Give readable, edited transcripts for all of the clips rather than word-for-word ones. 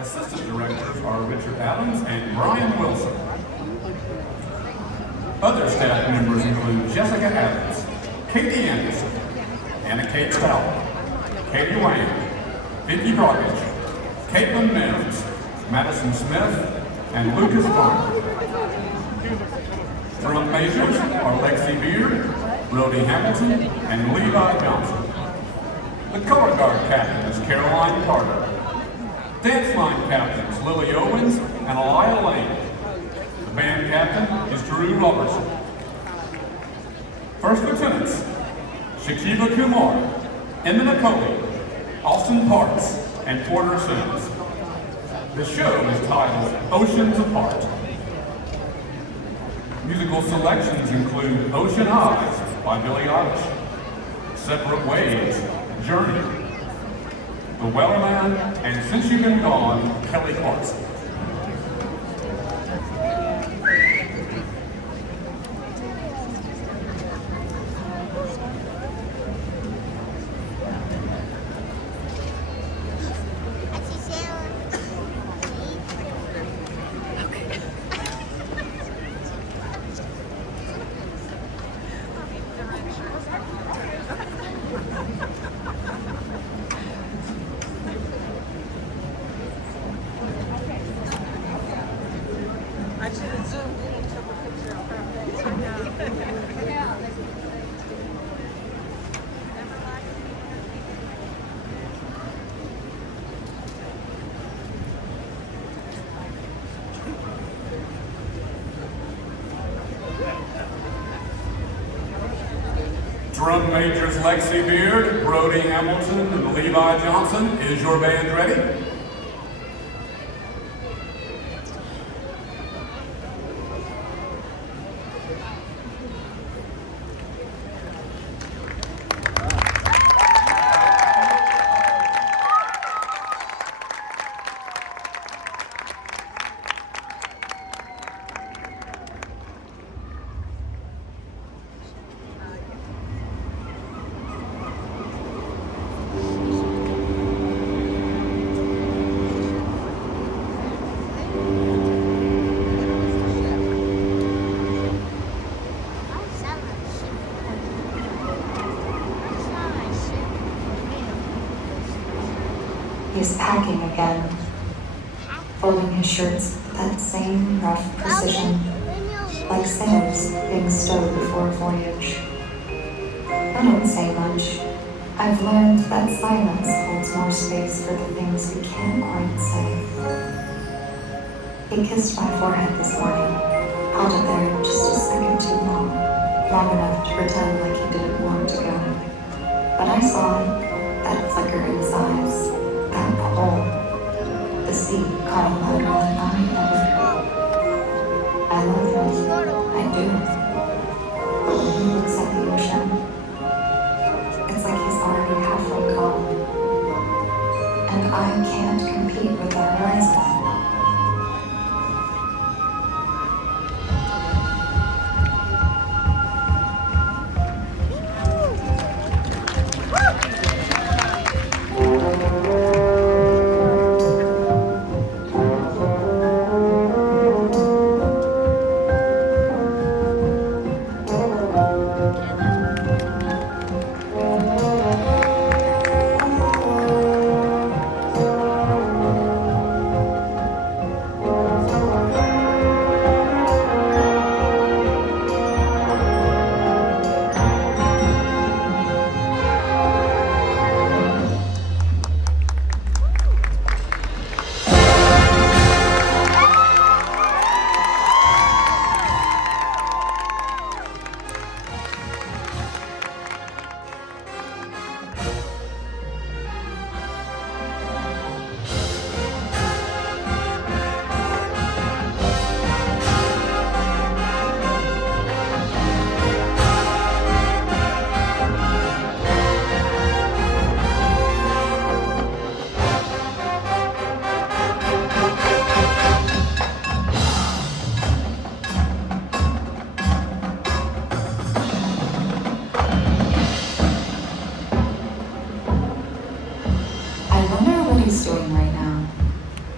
Assistant directors are Richard Adams and Brian Wilson. Other staff members include Jessica Adams, Katie Anderson, Anna Kate Fowler, Katie Wayne, Vicki Brockage, Caitlin Mims, Madison Smith, and Lucas Varner. Drum majors are Lexi Beard, Brody Hamilton, and Levi Johnson. The color guard captain is Caroline Carter. Dance line captains Lily Owens and Elia Lane. The band captain is Drew Robertson. First lieutenants, Shakiva Kumar, Emma Nicole, Austin Parks, and Porter Sims. The show is titled Oceans Apart. Musical selections include Ocean Eyes by Billie Eilish, Separate Ways, Journey, The Wellerman, and Since You've Been Gone, Kelly Clarkson. Drum majors Lexi Beard, Brody Hamilton, and Levi Johnson. Is your band ready? He's packing again, folding his shirts with that same rough precision, like sails being stowed before a voyage. I don't say much. I've learned that silence holds more space for the things we can't quite say. He kissed my forehead this morning, held it there just a second too long enough to pretend like he didn't want to go. But I saw that flicker in his eyes. That pull, the sea caught him louder than I ever heard. I love him, I do. But when he looks at the ocean, it's like he's already halfway gone. And I can't compete with the horizon.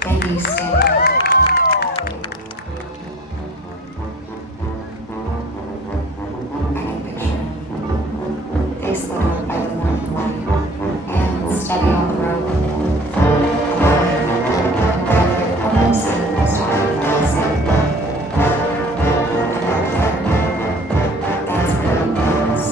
Maybe standing up. I can picture him. They slid out by the morning light, hands steady on the road. Almost talking about the same. That's where he belongs.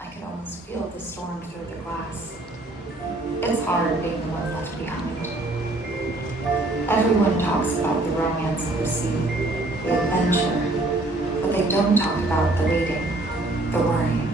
I could almost feel the storm through the glass. It's hard being the one left behind. Everyone talks about the romance of the sea, the adventure, but they don't talk about the waiting, the worrying.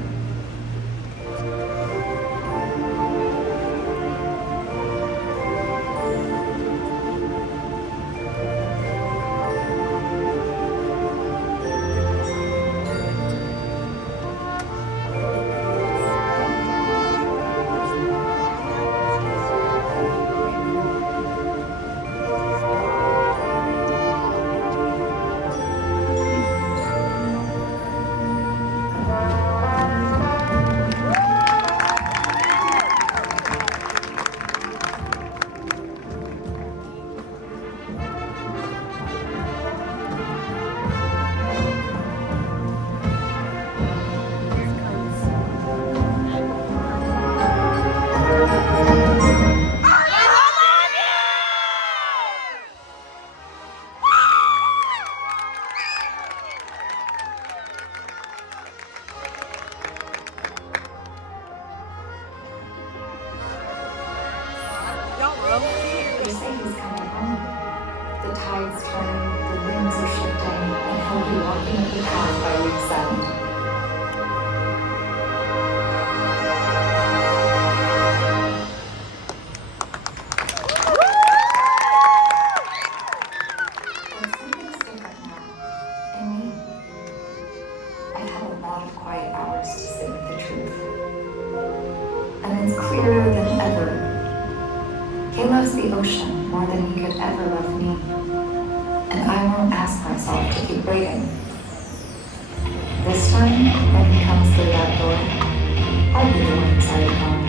They say he's coming home. The tide's turning, the winds are shifting, and he'll be walking up the path by week's end. But something's different now, in me. I've had a lot of quiet hours to sit with the truth. And it's clearer than ever. He loves the ocean more than he could ever love me. And I won't ask myself to keep waiting. This time, when he comes through that door, I'll be the one inside home.